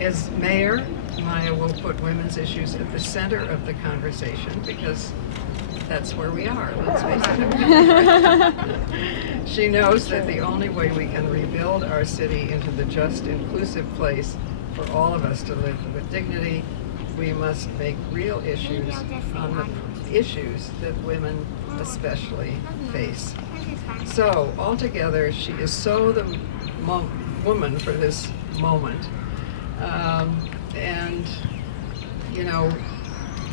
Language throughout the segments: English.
As mayor, Maya will put women's issues at the center of the conversation because that's where we are, let's face it. She knows that the only way we can rebuild our city into the just, inclusive place for all of us to live with dignity, we must make real issues on the issues that women especially face. So, altogether, she is so the woman for this moment. And, you know,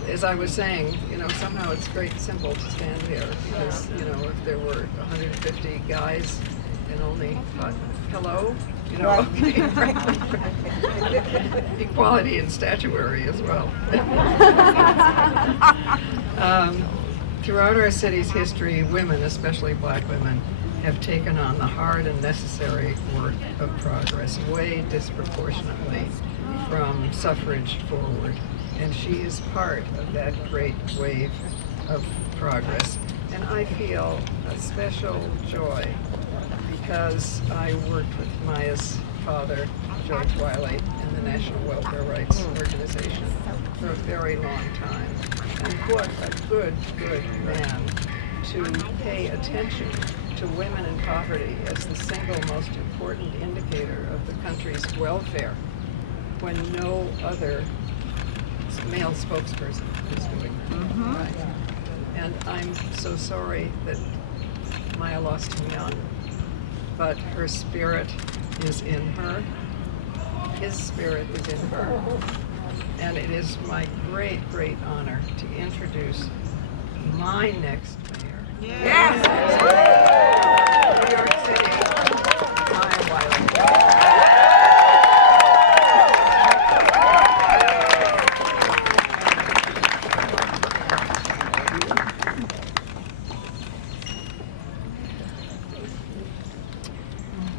as I was saying, you know, somehow it's great simple to stand here because, you know, if there were 150 guys and only, hello? You know, okay, right. Equality in statuary as well. Throughout our city's history, women, especially black women, have taken on the hard and necessary work of progress, way disproportionately from suffrage forward. And she is part of that great wave of progress. And I feel a special joy because I worked with Maya's father, George Wiley, in the National Welfare Rights Organization for a very long time. And what a good man to pay attention to women in poverty as the single most important indicator of the country's welfare when no other male spokesperson is doing that. Right? And I'm so sorry that Maya lost him young, but her spirit is in her. His spirit is in her. And it is my great honor to introduce my next mayor. Yes! New York City, Maya Wiley.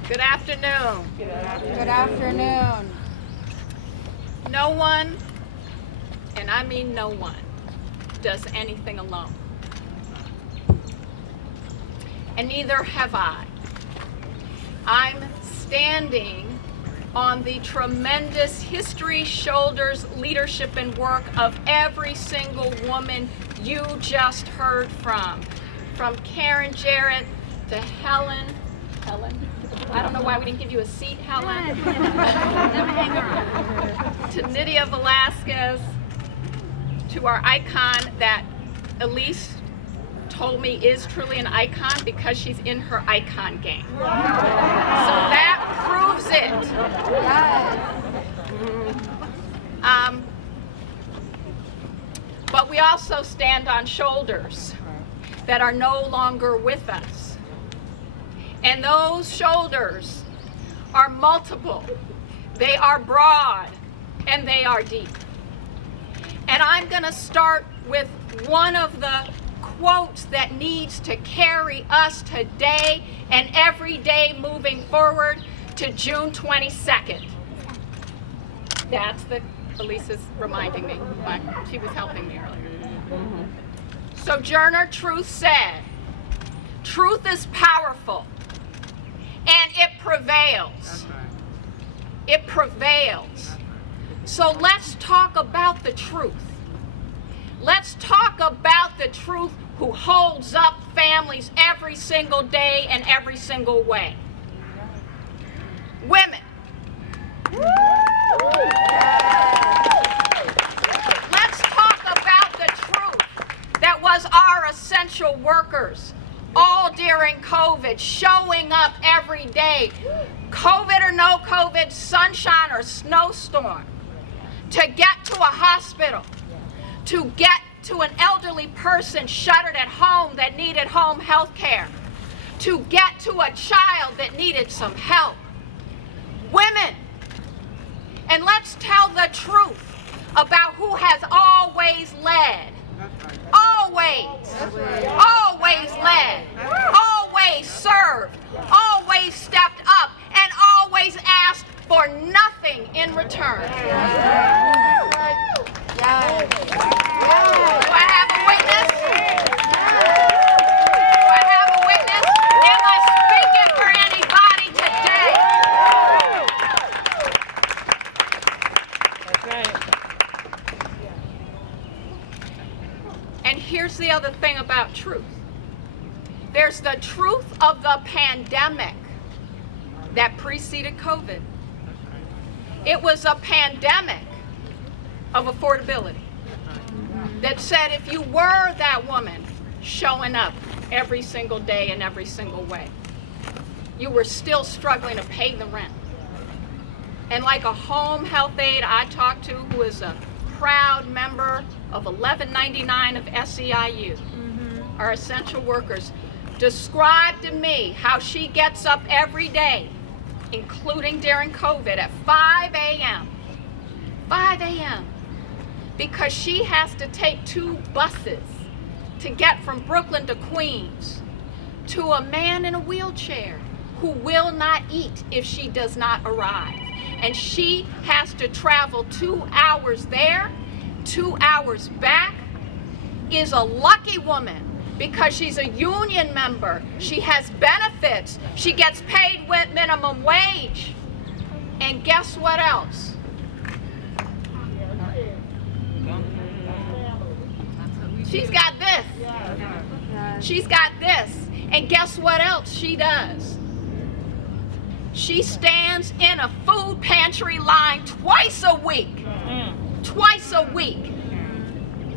Good afternoon. Good afternoon. No one, and I mean no one, does anything alone. And neither have I. I'm standing on the tremendous history, shoulders, leadership, and work of every single woman you just heard from. From Karen Jarrett to Helen. I don't know why we didn't give you a seat, Helen. To Nydia Velasquez, to our icon that Elise told me is truly an icon because she's in her icon game. So that proves it. But we also stand on shoulders that are no longer with us. And those shoulders are multiple, they are broad, and they are deep. And I'm going to start with one of the quotes that needs to carry us today and every day moving forward to June 22nd. That's the, Elise is reminding me, she was helping me earlier. Sojourner Truth said, "Truth is powerful. And it prevails. It prevails. So let's talk about the truth. Let's talk about the truth who holds up families every single day and every single way. Women. Let's talk about the truth that was our essential workers all during COVID, showing up every day, COVID or no COVID, sunshine or snowstorm, to get to a hospital, to get to an elderly person shuttered at home that needed home health care, to get to a child that needed some help. Women, and let's tell the truth about who has always led. Always led, always served, always stepped up, and always asked for nothing in return. Do I have a witness? Do I have a witness? Am I speaking for anybody today? And here's the other thing about truth. There's the truth of the pandemic that preceded COVID. It was a pandemic of affordability that said if you were that woman showing up every single day in every single way, you were still struggling to pay the rent. And like a home health aide I talked to, who is a proud member of 1199 of SEIU, our essential workers, described to me how she gets up every day, including during COVID, at 5 a.m. 5 a.m. because she has to take 2 buses to get from Brooklyn to Queens to a man in a wheelchair who will not eat if she does not arrive. And she has to travel 2 hours there, 2 hours back, is a lucky woman because she's a union member. She has benefits. She gets paid with minimum wage. And guess what else? She's got this. She's got this. And guess what else she does? She stands in a food pantry line twice a week. Twice a week.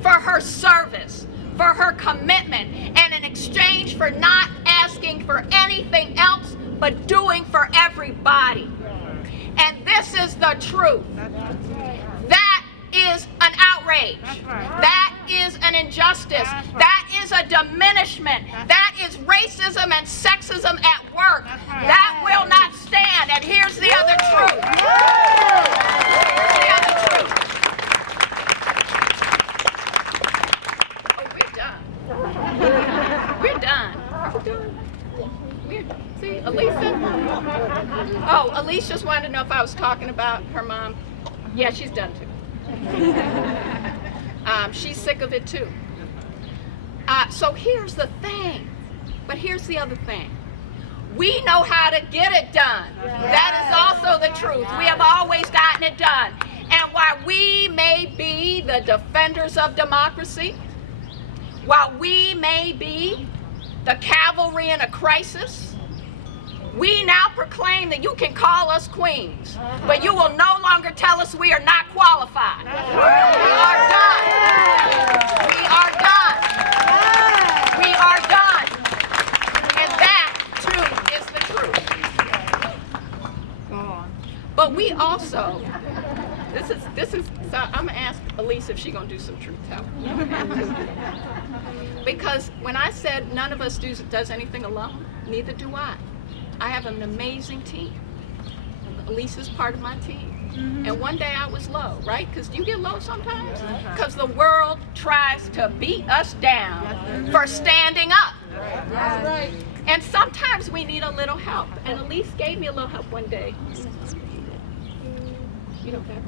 For her service, for her commitment, and in exchange for not asking for anything else but doing for everybody. And this is the truth. That is an outrage. That is an injustice. That is a diminishment. That is racism and sexism at work. That will not stand. And here's the other truth. Here's the other truth. Oh, we're done. We're done. See, Elisa? Oh, Elise just wanted to know if I was talking about her mom. Yeah, she's done too. She's sick of it too. So here's the thing. But here's the other thing. We know how to get it done. That is also the truth. We have always gotten it done. And while we may be the defenders of democracy, while we may be the cavalry in a crisis, we now proclaim that you can call us queens, but you will no longer tell us we are not qualified. We are done. We are done. We are done. And that, too, is the truth. But we also, this is, so I'm going to ask Elise if she's going to do some truth telling. Because when I said none of us does anything alone, neither do I. I have an amazing team. Elise is part of my team. And one day I was low, right? Because you get low sometimes? Because the world tries to beat us down for standing up. And sometimes we need a little help. And Elise gave me a little help one day. You don't care?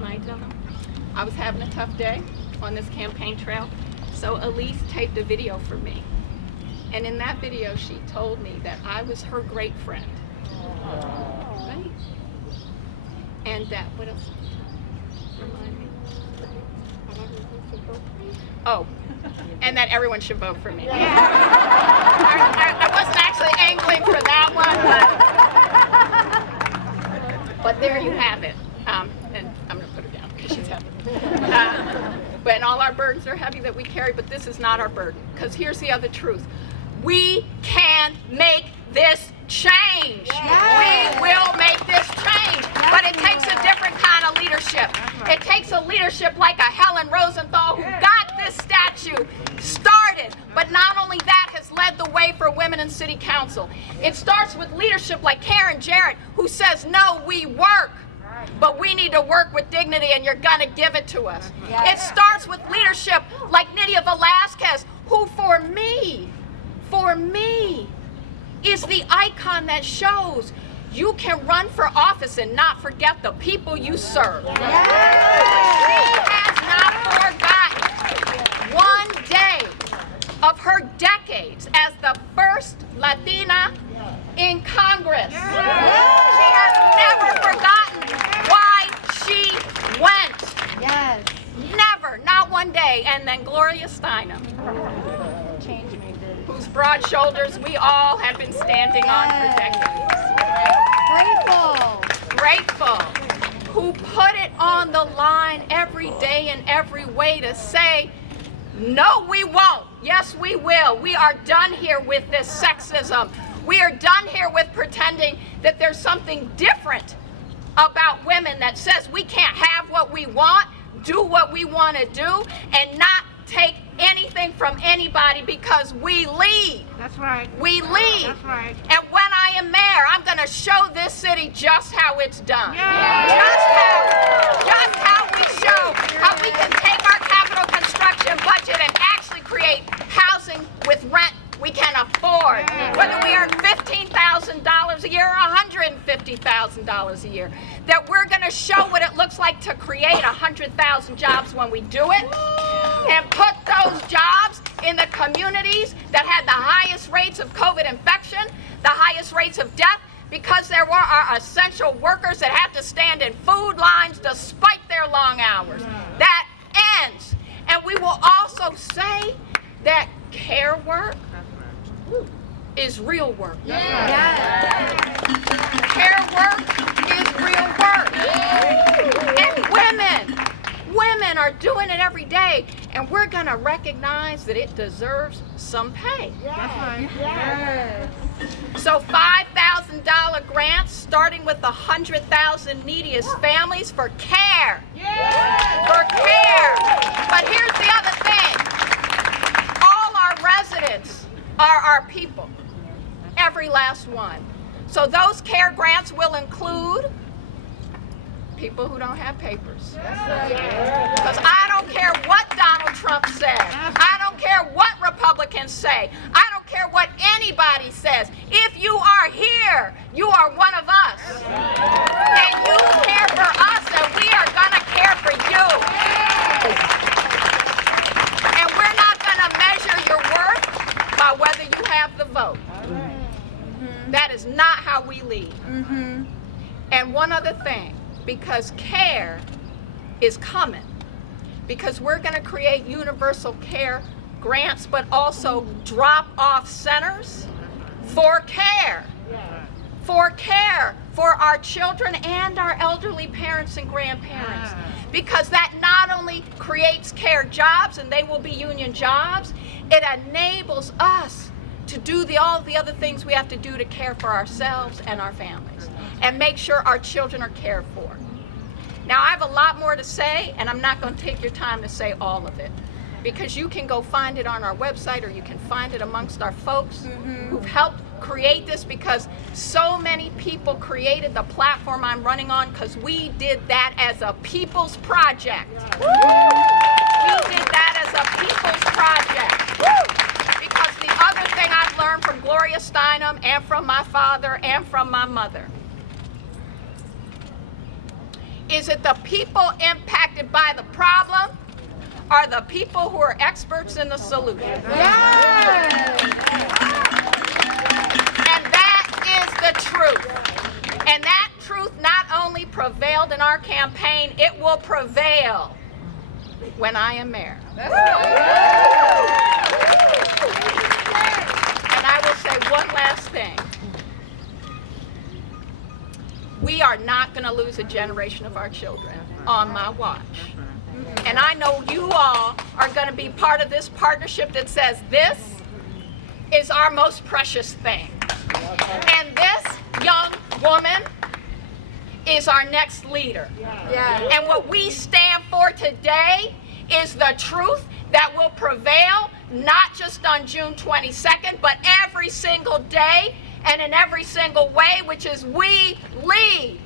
Mind tell them? I was having a tough day on this campaign trail. So Elise taped a video for me. And in that video, she told me that I was her great friend. Right? And that, what else? Remind me. Oh, and that everyone should vote for me. I wasn't actually angling for that one, but there you have it. And I'm going to put her down because she's heavy. But all our burdens are heavy that we carry, but this is not our burden. Because here's the other truth. We can make this change. We will make this change. But it takes a different kind of leadership. It takes a leadership like a Helen Rosenthal who got this statue started. But not only that, has led the way for women in city council. It starts with leadership like Karen Jarrett, who says, no, we work. But we need to work with dignity, and you're going to give it to us. It starts with leadership like Nydia Velasquez, who for me, is the icon that shows you can run for office and not forget the people you serve. She has not forgotten one day of her decades as the first Latina in Congress. She has never forgotten why she went. day, and then Gloria Steinem, whose broad shoulders we all have been standing on for decades. Grateful, who put it on the line every day in every way to say, no, we won't. Yes, we will. We are done here with this sexism. We are done here with pretending that there's something different about women that says we can't have what we want, do what we want to do, and not take anything from anybody because we lead. That's right. We lead. That's right. And when I am mayor, I'm going to show this city just how it's done. Yeah. Just how we show how we can take our capital construction budget and actually create housing with rent we can afford. Whether we earn $15,000 a year or $150,000 a year. That we're going to show what it looks like to create 100,000 jobs when we do it. And put those jobs in the communities that had the highest rates of COVID infection, the highest rates of death, because there are essential workers that have to stand in food lines despite their long hours. That ends. And we will also say that care work is real work. Care work is real work. And women are doing it every day, and we're going to recognize that it deserves some pay. That's right. So $5,000 grants starting with the 100,000 neediest families for care. For care. But here's the other thing. All our residents are our people. Every last one. So those care grants will include people who don't have papers. Because I don't care what Donald Trump says. I don't care what Republicans say. I don't care what anybody says. If you are here, you are one of us. And you care for us, and we are going to care for you. And we're not going to measure your worth by whether you have the vote. That is not how we lead. And one other thing. Because care is coming. Because we're going to create universal care grants, but also drop-off centers for care. For care for our children and our elderly parents and grandparents. Because that not only creates care jobs, and they will be union jobs, it enables us to do all the other things we have to do to care for ourselves and our families. And make sure our children are cared for. Now, I have a lot more to say, and I'm not going to take your time to say all of it, because you can go find it on our website, or you can find it amongst our folks who've helped create this, because so many people created the platform I'm running on because we did that as a people's project. We did that as a people's project. Because the other thing I've learned from Gloria Steinem and from my father and from my mother is that the people impacted by the problem are the people who are experts in the solution. And that is the truth. And that truth not only prevailed in our campaign, it will prevail when I am mayor. And I will say one last thing. We are not going to lose a generation of our children on my watch. And I know you all are going to be part of this partnership that says this is our most precious thing. And this young woman is our next leader. And what we stand for today is the truth that will prevail, not just on June 22nd, but every single day and in every single way, which is we lead.